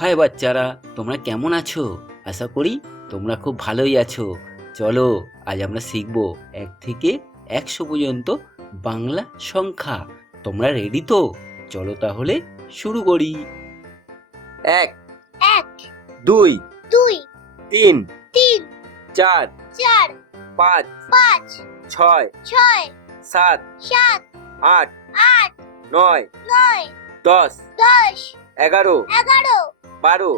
High বাচ্চারা, তোমরা কেমন আছো? আশা করি তোমরা খুব ভালোই আছো। চলো আজ আমরা শিখব 1 থেকে 100 পর্যন্ত বাংলা সংখ্যা। তোমরা রেডি তো? চলো তাহলে শুরু করি। 1 এক 2 দুই 3 তিন 4 চার 5 পাঁচ 6 ছয় 7 সাত 8 আট 9 নয় 10 দশ 11 এগারো 12 বারো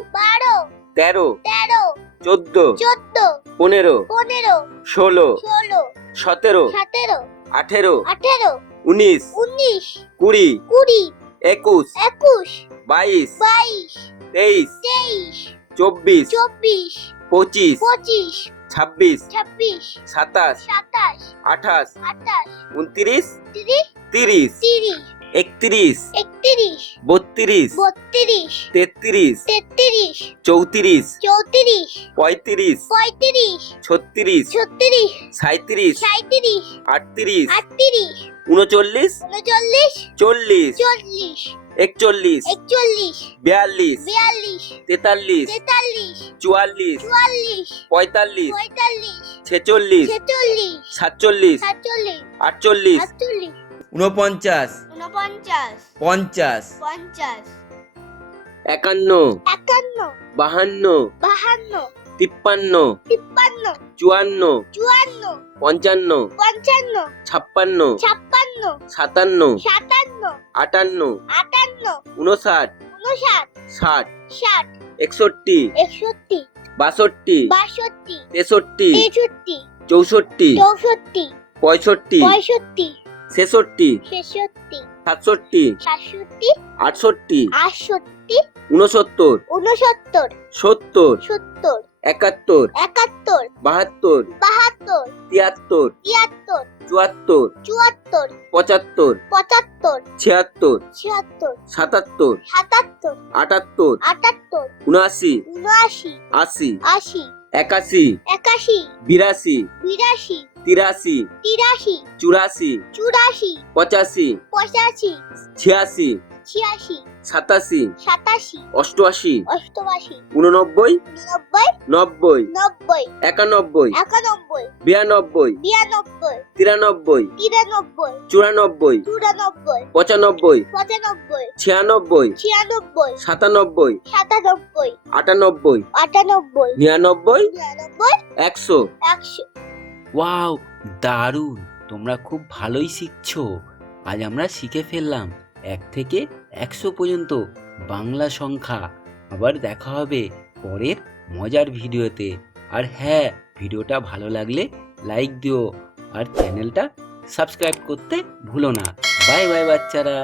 13 তেরো 14 চোদ্দ 15 পনেরো 16 ষোলো 17 সতেরো 18 আঠেরো 19 উনিশ 20 কুড়ি 21 একুশ 22 বাইশ 23 তেইশ 24 চব্বিশ 25 পঁচিশ 26 ছাব্বিশ 27 সাতাশ 28 আঠাশ 29 তিরিশ 30 তিরিশ 31 একত্রিশ 32 বত্রিশ 33 তেত্রিশ 34 চৌত্রিশ 35 পঁয়ত্রিশ 36 ছত্রিশ 37 সাঁইত্রিশ 38 আটত্রিশ 39 উনচল্লিশ 40 চল্লিশ 41 একচল্লিশ 42 বিয়াল্লিশ 43 তেতাল্লিশ 44 চুয়াল্লিশ 45 পঁয়তাল্লিশ 46 ছেচল্লিশ 47 সাতচল্লিশ 48 আটচল্লিশ 49 ঊনপঞ্চাশ 50 পঞ্চাশ 51 একান্ন 52 বাহান্ন 53 তিপ্পান্ন 54 চুয়ান্ন 55 পঞ্চান্ন 56 ছাপ্পান্ন 57 সাতান্ন 58 আটান্ন 59 ঊনষাট 60 ষাট 61 একষট্টি 62 বাষট্টি 63 তেষট্টি 64 চৌষট্টি 65 পঁয়ষট্টি 66 ছেষট্টি 67 সাতষট্টি 68 আটষট্টি 69 ঊনসত্তর 70 সত্তর 71 একাত্তর 72 বাহাত্তর 73 তিয়াত্তর 74 চুয়াত্তর 75 পঁচাত্তর 76 ছিয়াত্তর 77 সাতাত্তর 78 আটাত্তর 79 উনআশি 80 আশি 81 একাশি 82 বিরাশি 83 তিরাশি 84 চুরাশি 85 পঁচাশি 86 ছিয়াশি 87 সাতাশি 88 অষ্টআশি 89 উননব্বই 90 নব্বই 91 একানব্বই 92 বিরানব্বই 93 তিরানব্বই 94 চুরানব্বই 95 পঁচানব্বই 96 ছিয়ানব্বই 97 সাতানব্বই 98 আটানব্বই 99 নিরানব্বই 100 একশো ওয়াও, দারুণ! তোমরা খুব ভালোই শিখছো। আজ আমরা শিখে ফেললাম 1 থেকে 100 পর্যন্ত বাংলা সংখ্যা। আবার দেখা হবে পরের মজার ভিডিওতে। আর হ্যাঁ, ভিডিওটা ভালো লাগলে লাইক দিও আর চ্যানেলটা সাবস্ক্রাইব করতে ভুলো না। বাই বাই বাচ্চারা।